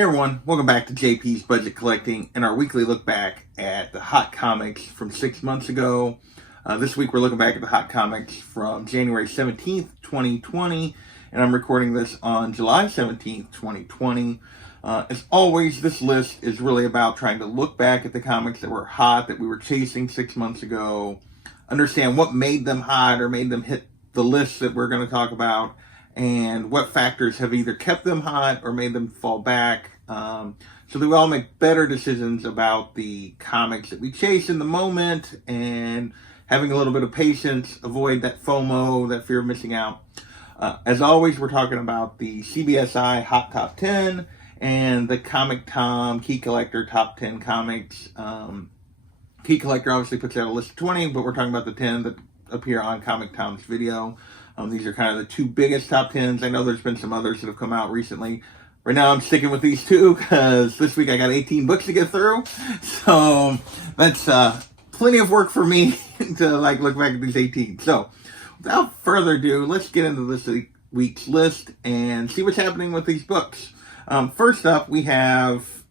Hey everyone, welcome back to JP's Budget Collecting and our weekly look back at the hot comics from 6 months ago. This week we're looking back at the hot comics from January 17th, 2020, and I'm recording this on July 17th, 2020. As always, this list is really about trying to look back at the comics that were hot, that we were chasing 6 months ago, understand what made them hot or made them hit the list that we're going to talk about, and what factors have either kept them hot or made them fall back, so that we all make better decisions about the comics that we chase in the moment, and having a little bit of patience, avoid that FOMO, that fear of missing out. As always, we're talking about the CBSI Hot Top 10 and the Comic Tom Key Collector Top 10 Comics. Key Collector obviously puts out a list of 20, but we're talking about the 10 that appear on Comic Tom's video. These are kind of the two biggest top 10s. I know there's been some others that have come out recently. Right now I'm sticking with these two because this week I got 18 books to get through. So that's plenty of work for me to look back at these 18. So without further ado, let's get into this week's list and see what's happening with these books. First up, we have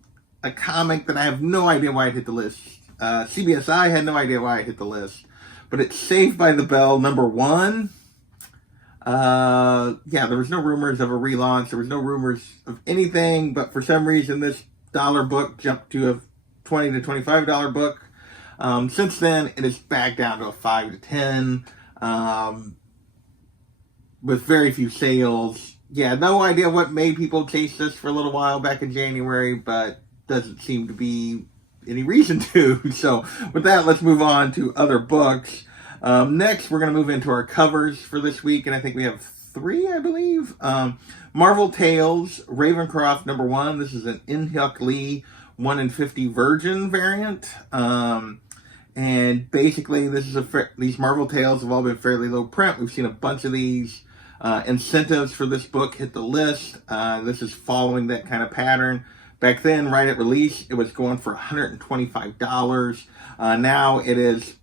a comic that I have no idea why it hit the list. CBSI had no idea why it hit the list. But it's Saved by the Bell #1. There was no rumors of a relaunch. There was no rumors of anything, but for some reason this dollar book jumped to a $20 to $25 book. Since then, it is back down to a 5 to 10, with very few sales. Yeah, no idea what made people chase this for a little while back in January, but doesn't seem to be any reason to. So with that, let's move on to other books. Next, we're going to move into our covers for this week, and I think we have 3, I believe. Marvel Tales, Ravencroft #1. This is an In-Hyuk Lee 1 in 50 Virgin variant. And basically, these Marvel Tales have all been fairly low print. We've seen a bunch of these incentives for this book hit the list. This is following that kind of pattern. Back then, right at release, it was going for $125. Now it is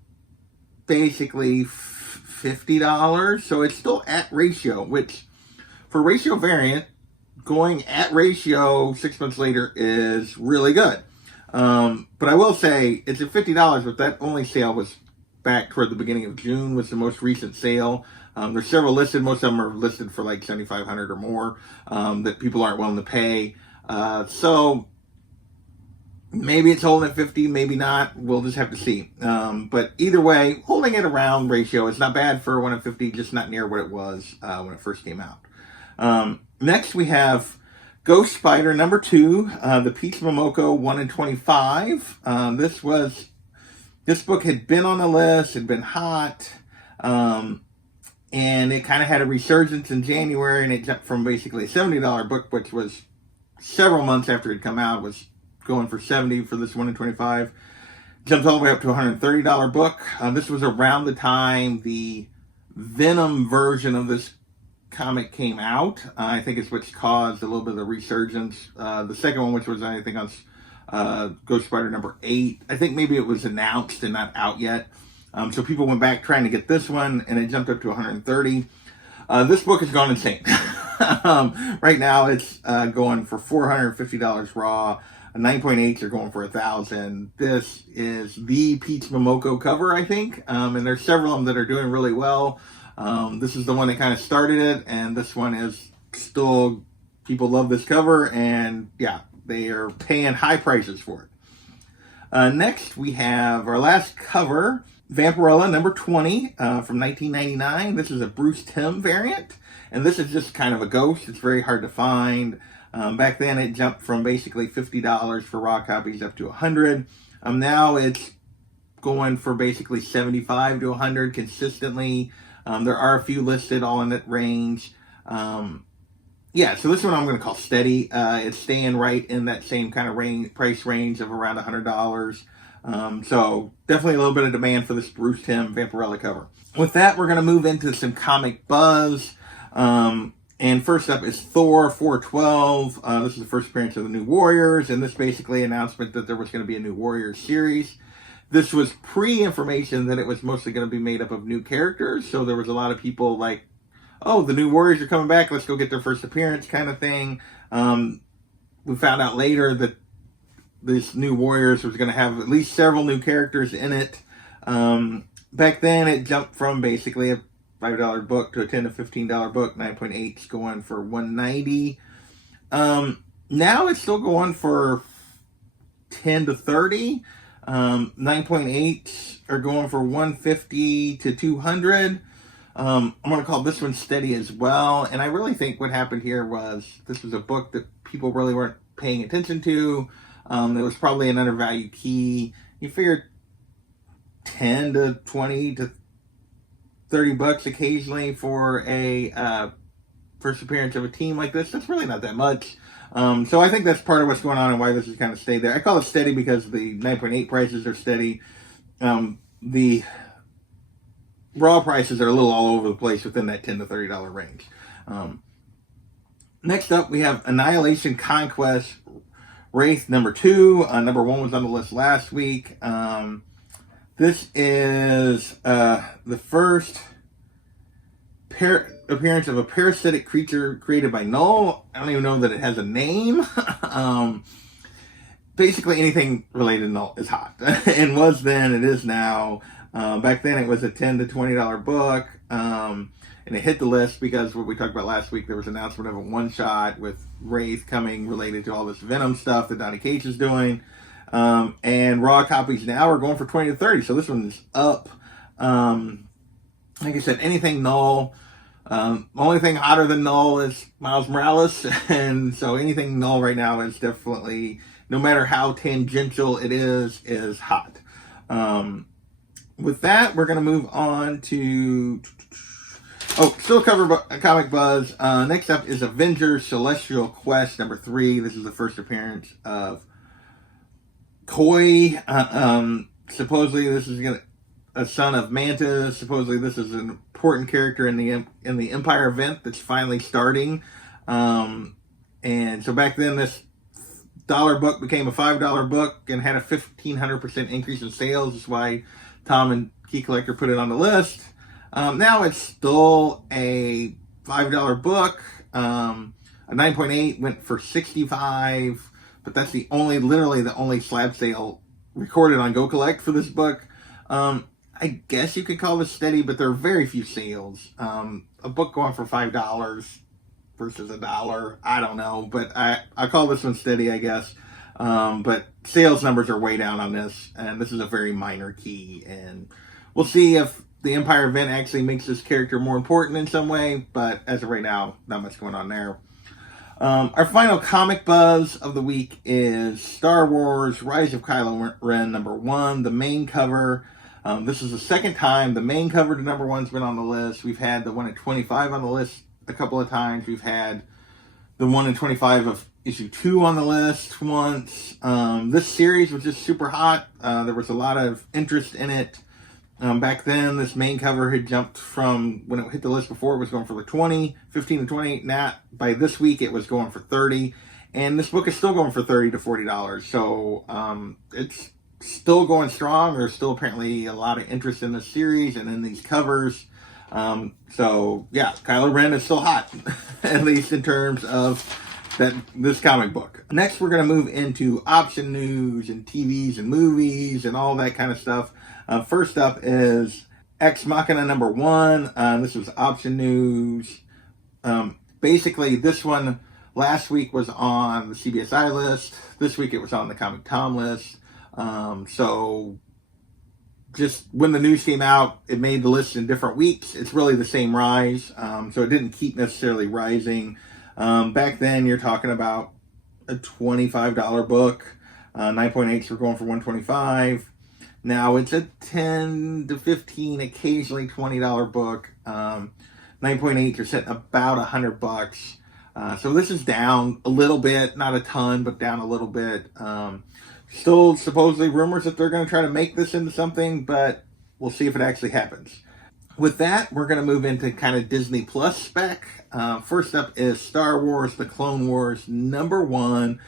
basically $50, so it's still at ratio, which for ratio variant, going at ratio 6 months later is really good. But I will say it's at $50, but that only sale was back toward the beginning of June, was the most recent sale. There's several listed. Most of them are listed for like $7,500 or more, that people aren't willing to pay. So maybe it's holding at 50, maybe not. We'll just have to see. But either way, holding it around ratio is not bad for 1 in 50, just not near what it was when it first came out. Next, we have Ghost Spider #2, the Peach Momoko 1 in 25. This book had been on the list, had been hot, and it kind of had a resurgence in January, and it jumped from basically a $70 book, which was several months after it had come out, was going for $70 for this 1 in 25. Jumped all the way up to a $130 book. This was around the time the Venom version of this comic came out. I think it's what's caused a little bit of the resurgence. The second one, which was, I think, on Ghost Spider #8, I think maybe it was announced and not out yet. So people went back trying to get this one, and it jumped up to 130. This book has gone insane. Right now, it's going for $450 raw. 9.8s are going for $1,000. This is the Peach Momoko cover, I think. And there's several of them that are doing really well. This is the one that kind of started it, and this one is still, people love this cover, and yeah, they are paying high prices for it. Next, we have our last cover, Vampirella #20 from 1999. This is a Bruce Timm variant, and this is just kind of a ghost. It's very hard to find. Back then, it jumped from basically $50 for raw copies up to $100. Now it's going for basically $75 to $100 consistently. There are a few listed all in that range. So this one I'm going to call steady. It's staying right in that same kind of price range of around $100. So definitely a little bit of demand for this Bruce Timm Vampirella cover. With that, we're going to move into some comic buzz. And first up is Thor 412. This is the first appearance of the New Warriors, and this basically announcement that there was going to be a New Warriors series. This was pre-information that it was mostly going to be made up of new characters, so there was a lot of people like, oh, the New Warriors are coming back, let's go get their first appearance kind of thing. we found out later that this new Warriors was going to have at least several new characters in it. Back then, it jumped from basically a $5 book to a $10 to $15 book. 9.8 is going for $190. Now it's still going for $10 to $30. 9.8 are going for $150 to $200. I'm going to call this one steady as well. And I really think what happened here was this was a book that people really weren't paying attention to. It was probably an undervalued key. You figured 10 to 20 to 30 bucks occasionally for a first appearance of a team like this. That's really not that much. So I think that's part of what's going on and why this has kind of stayed there. I call it steady because the 9.8 prices are steady. The raw prices are a little all over the place within that $10 to $30 range. Next up, we have Annihilation Conquest Race number 2. Number 1 was on the list last week. This is the first appearance of a parasitic creature created by Null. I don't even know that it has a name. Basically, anything related to Null is hot. And was then, it is now. Back then, it was a $10 to $20 book. And it hit the list because what we talked about last week, there was an announcement of a one-shot with Wraith coming related to all this Venom stuff that Donny Cates is doing. And raw copies now are going for 20 to 30. So this one is up. Like I said, anything Null. Only thing hotter than Null is Miles Morales. And so anything Null right now is definitely, no matter how tangential it is hot. With that, we're going to move on to... still cover Comic Buzz. Next up is Avengers Celestial Quest number 3. This is the first appearance of Koi. Supposedly this is a son of Mantis. Supposedly this is an important character in the Empire event that's finally starting. And so back then this $1 book became a $5 book and had a 1,500% increase in sales. That's why Tom and Key Collector put it on the list. Now it's still a $5 book. A 9.8 went for $65, but that's literally the only slab sale recorded on Go Collect for this book. I guess you could call this steady, but there are very few sales. A book going for $5 versus $1, I don't know, but I call this one steady, I guess. But sales numbers are way down on this, and this is a very minor key, and we'll see if the Empire event actually makes this character more important in some way, but as of right now, not much going on there. Our final Comic Buzz of the week is Star Wars Rise of Kylo Ren number 1, the main cover. This is the second time the main cover to number 1's been on the list. We've had the one at 25 on the list a couple of times. We've had the one in 25 of issue 2 on the list once. This series was just super hot. There was a lot of interest in it. Back then, this main cover had jumped from, when it hit the list before, it was going for like 15 to 20. Now, by this week, it was going for 30. And this book is still going for $30 to $40. So, it's still going strong. There's still apparently a lot of interest in this series and in these covers. So, yeah, Kylo Ren is still hot, at least in terms of this comic book. Next, we're going to move into option news and TVs and movies and all that kind of stuff. First up is Ex Machina number 1. This was option news. Basically, this one last week was on the CBSI list. This week it was on the Comic Tom list. So just when the news came out, it made the list in different weeks. It's really the same rise. So it didn't keep necessarily rising. Back then, you're talking about a $25 book. 9.8s were going for $125. Now it's a $10 to $15, occasionally $20 book. 9.8, you're setting about $100. So this is down a little bit, not a ton, but down a little bit. Still supposedly rumors that they're going to try to make this into something, but we'll see if it actually happens. With that, we're going to move into kind of Disney Plus spec. First up is Star Wars The Clone Wars number 1.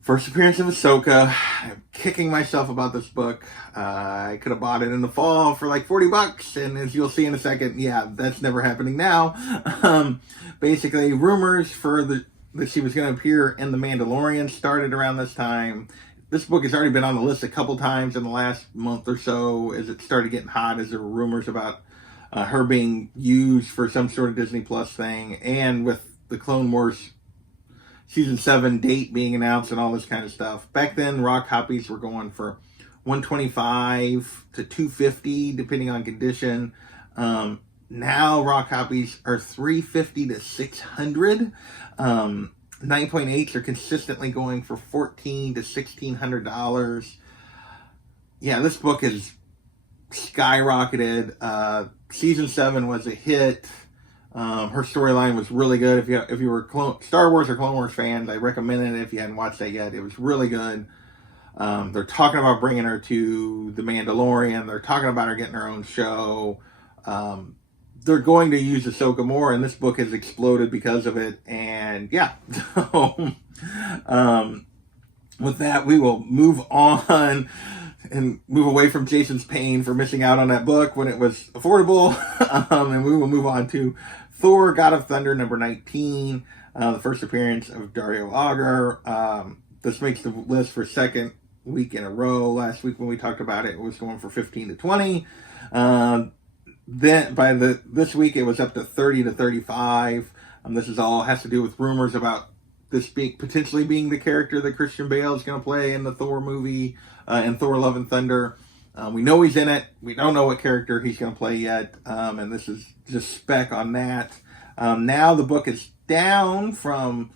First appearance of Ahsoka. I'm kicking myself about this book. I could have bought it in the fall for like $40, and as you'll see in a second, yeah, that's never happening now. Basically, rumors for the that she was going to appear in The Mandalorian started around this time. This book has already been on the list a couple times in the last month or so as it started getting hot, as there were rumors about her being used for some sort of Disney Plus thing, and with the Clone Wars Season 7 date being announced and all this kind of stuff. Back then, raw copies were going for $125 to $250, depending on condition. Now, raw copies are $350 to $600. 9.8s are consistently going for $1,400 to $1,600. Yeah, this book is skyrocketed. Season 7 was a hit. Her storyline was really good. If you were Star Wars or Clone Wars fans, I recommend it if you hadn't watched that yet. It was really good. They're talking about bringing her to The Mandalorian. They're talking about her getting her own show. They're going to use Ahsoka more, and this book has exploded because of it. And yeah, so with that, we will move on and move away from Jason's pain for missing out on that book when it was affordable. And we will move on to Thor, God of Thunder, number 19, the first appearance of Dario Agger. This makes the list for second week in a row. Last week when we talked about it, it was going for 15 to 20. Then by this week it was up to 30 to 35. This is all has to do with rumors about this potentially being the character that Christian Bale is going to play in the Thor movie, in Thor: Love and Thunder. We know he's in it. We don't know what character he's going to play yet, and this is just spec on that. Now the book is down from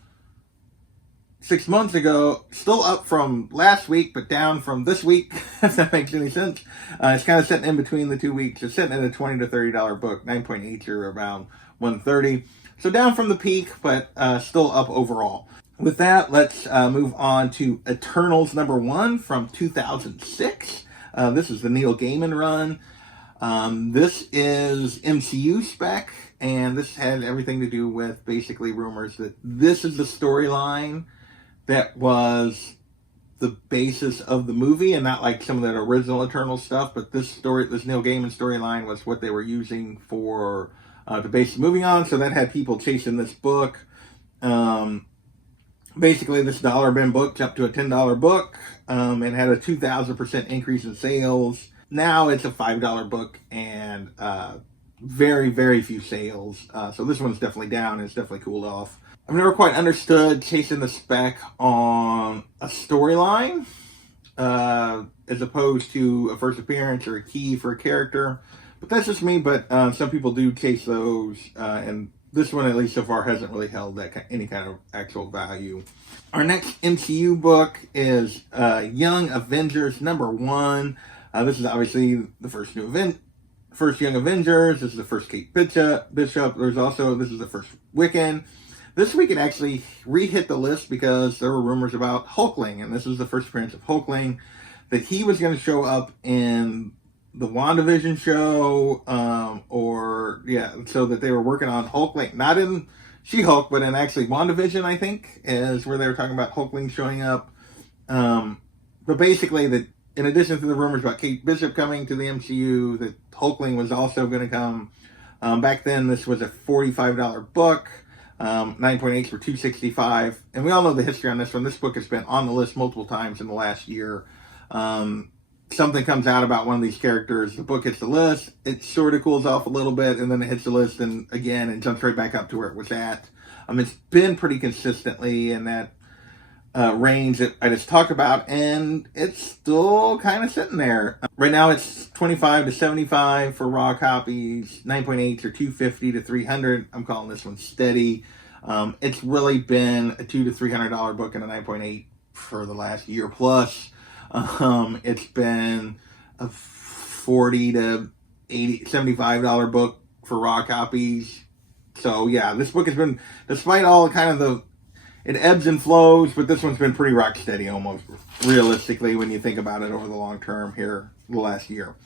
6 months ago, still up from last week, but down from this week, if that makes any sense. It's kind of sitting in between the 2 weeks. It's sitting at a $20 to $30 book. 9.8 are around $130. So down from the peak, but still up overall. With that, let's move on to Eternals number 1 from 2006. This is the Neil Gaiman run. This is MCU spec, and this had everything to do with basically rumors that this is the storyline that was the basis of the movie, and not like some of that original Eternal stuff, but this Neil Gaiman storyline was what they were using for to base the movie on. So that had people chasing this book. Basically, this $1 bin book jumped to a $10 book, and had a 2,000% increase in sales. Now it's a $5 book, and very, very few sales. So this one's definitely down, and it's definitely cooled off. I've never quite understood chasing the spec on a storyline as opposed to a first appearance or a key for a character. But that's just me, but some people do chase those, and this one, at least so far, hasn't really held any kind of actual value. Our next MCU book is Young Avengers number 1. This is obviously the first Young Avengers. This is the first Kate Bishop. This is the first Wiccan. This week it actually re-hit the list because there were rumors about Hulkling, and this is the first appearance of Hulkling, that he was going to show up in the WandaVision show, so that they were working on Hulkling, not in She-Hulk, but in actually WandaVision, I think, is where they were talking about Hulkling showing up. But basically, that in addition to the rumors about Kate Bishop coming to the MCU, that Hulkling was also going to come. Back then, this was a $45 book. 9.8s for $265, and we all know the history on this one. This book has been on the list multiple times in the last year. Something comes out about one of these characters, the book hits the list, it sort of cools off a little bit, and then it hits the list and again and jumps right back up to where it was at. It's been pretty consistently in that range that I just talked about, and it's still kind of sitting there. Right now it's 25 to 75 for raw copies. 9.8s are 250 to 300. I'm calling this one steady. It's really been a $200 to $300 book and a 9.8 for the last year plus. It's been a $40 to $75 book for raw copies. So yeah, this book has been, despite all kind of it ebbs and flows, but this one's been pretty rock steady almost, realistically, when you think about it over the long term here, the last year.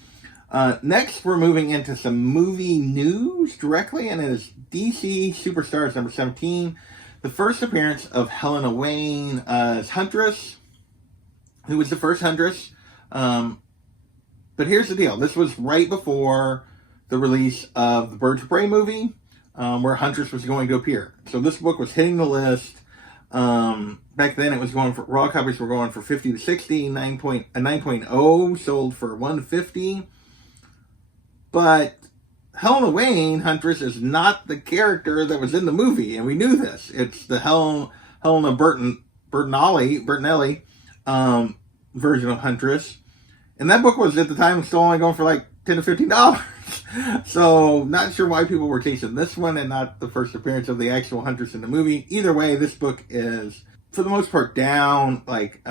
Next, we're moving into some movie news directly, and it is DC Superstars number 17. The first appearance of Helena Wayne as Huntress, who was the first Huntress. But here's the deal. This was right before the release of the Birds of Prey movie, where Huntress was going to appear. So this book was hitting the list. Back then it was going for, raw copies were going for 50 to 60, 9.0 sold for 150. But Helena Wayne, Huntress, is not the character that was in the movie, and we knew this. It's the Helena Bertinelli version of Huntress. And that book was, at the time, still only going for like $10 to $15. So, not sure why people were chasing this one and not the first appearance of the actual Huntress in the movie. Either way, this book is, for the most part, down like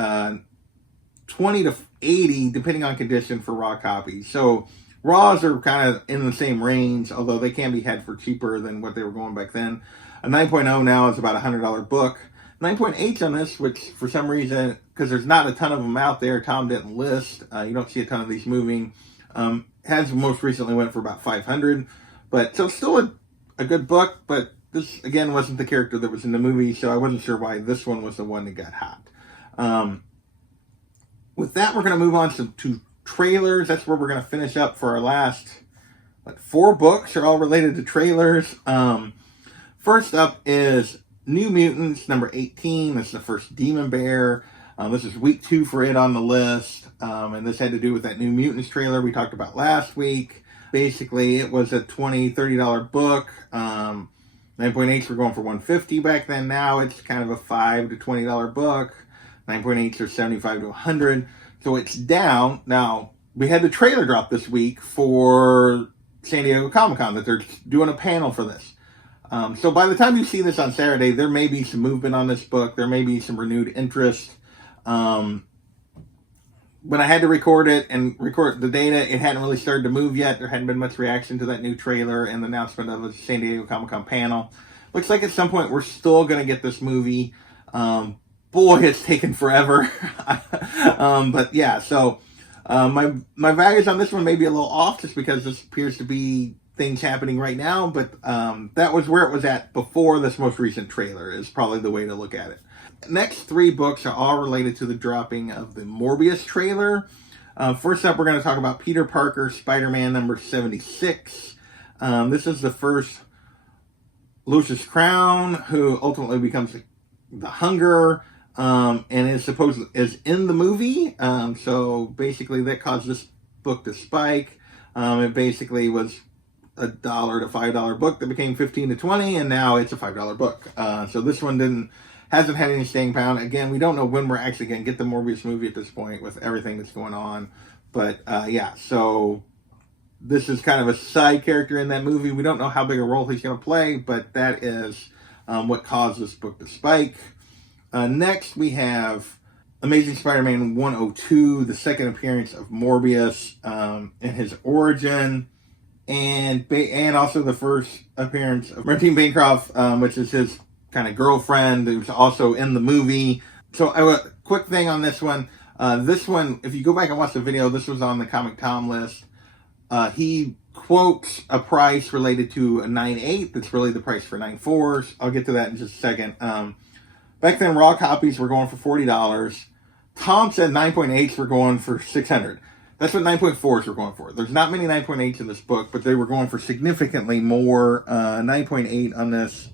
20 to 80, depending on condition, for raw copies. So, raws are kind of in the same range, although they can be had for cheaper than what they were going back then. A 9.0 now is about a $100 book. 9.8 on this, which for some reason, because there's not a ton of them out there, Tom didn't list. You don't see a ton of these moving. Has most recently went for about $500. But so still a good book, but this again wasn't the character that was in the movie, so I wasn't sure why this one was the one that got hot. With that, we're going to move on to trailers. That's where we're going to finish up for our last 4 books are all related to trailers. First up is New Mutants, number 18. This is the first Demon Bear. This is week 2 for it on the list. And this had to do with that New Mutants trailer we talked about last week. Basically, it was a $20, $30 book. 9.8s were going for $150 back then. Now it's kind of a $5 to $20 book. 9.8s are $75 to $100. So it's down. Now, we had the trailer drop this week for San Diego Comic-Con that they're doing a panel for this. So by the time you see this on Saturday, there may be some movement on this book. There may be some renewed interest. When I had to record it and record the data, it hadn't really started to move yet. There hadn't been much reaction to that new trailer and the announcement of a San Diego Comic-Con panel. Looks like at some point we're still going to get this movie. Boy, it's taken forever. But yeah, so my values on this one may be a little off just because this appears to be things happening right now, but that was where it was at before this most recent trailer is probably the way to look at it. Next 3 books are all related to the dropping of the Morbius trailer. First up, we're going to talk about Peter Parker, SpiderMan number 76. This is the first Lucius Crown, who ultimately becomes the Hunger, and is in the movie. So basically that caused this book to spike. It basically was a $1 to $5 book that became 15 to 20, and now it's a $5 book. So this one hasn't had any staying power. Again, we don't know when we're actually going to get the Morbius movie at this point with everything that's going on. But yeah, so this is kind of a side character in that movie. We don't know how big a role he's going to play, but that is what caused this book to spike. Next, we have Amazing Spider-Man 102, the second appearance of Morbius and his origin. And also the first appearance of Martine Bancroft, which is his kind of girlfriend, who's also in the movie. So a quick thing on this one. This one, if you go back and watch the video, this was on the Comic Tom list. He quotes a price related to a 9.8 that's really the price for 9.4s. I'll get to that in just a second. Back then, raw copies were going for $40. Tom said 9.8s were going for $600. That's what 9.4s were going for. There's not many 9.8s in this book, but they were going for significantly more. 9.8 on this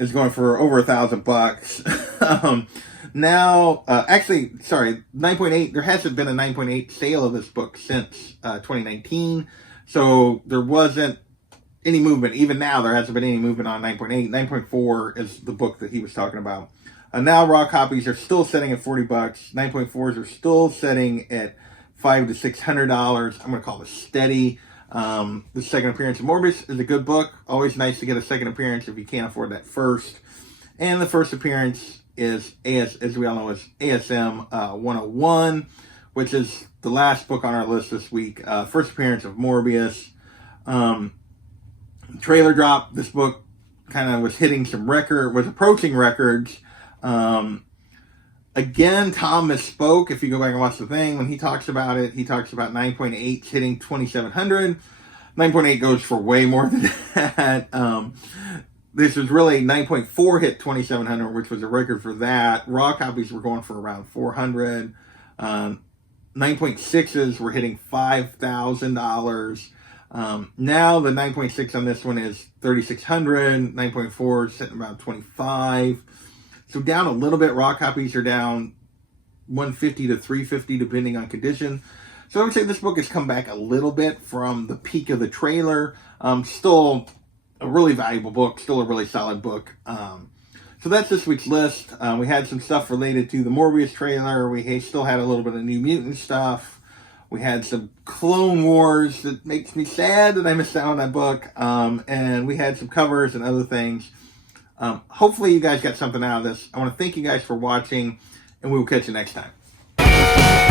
is going for over $1,000. Now, actually, sorry, 9.8, there hasn't been a 9.8 sale of this book since 2019. So there wasn't any movement. Even now, there hasn't been any movement on 9.8. 9.4 is the book that he was talking about. Now, raw copies are still setting at $40. 9.4s are still setting at $500 to $600. I'm going to call it steady. The second appearance of Morbius is a good book. Always nice to get a second appearance if you can't afford that first. And the first appearance is, as we all know, is ASM 101, which is the last book on our list this week. First appearance of Morbius. Trailer drop. This book kind of was approaching records. Again, Tom misspoke. If you go back and watch the thing, when he talks about it, he talks about 9.8 hitting 2,700. 9.8 goes for way more than that. This was really 9.4 hit 2,700, which was a record for that. Raw copies were going for around 400. 9.6s were hitting $5,000. Now the 9.6 on this one is 3,600. 9.4 is sitting about 25. So down a little bit. Raw copies are down 150 to 350 depending on condition. So I would say this book has come back a little bit from the peak of the trailer. Still a really valuable book, still a really solid book. So that's this week's list. We had some stuff related to the Morbius trailer. We still had a little bit of New Mutant stuff. We had some Clone Wars that makes me sad that I missed out on that book. And we had some covers and other things. Hopefully you guys got something out of this. I want to thank you guys for watching, and we will catch you next time.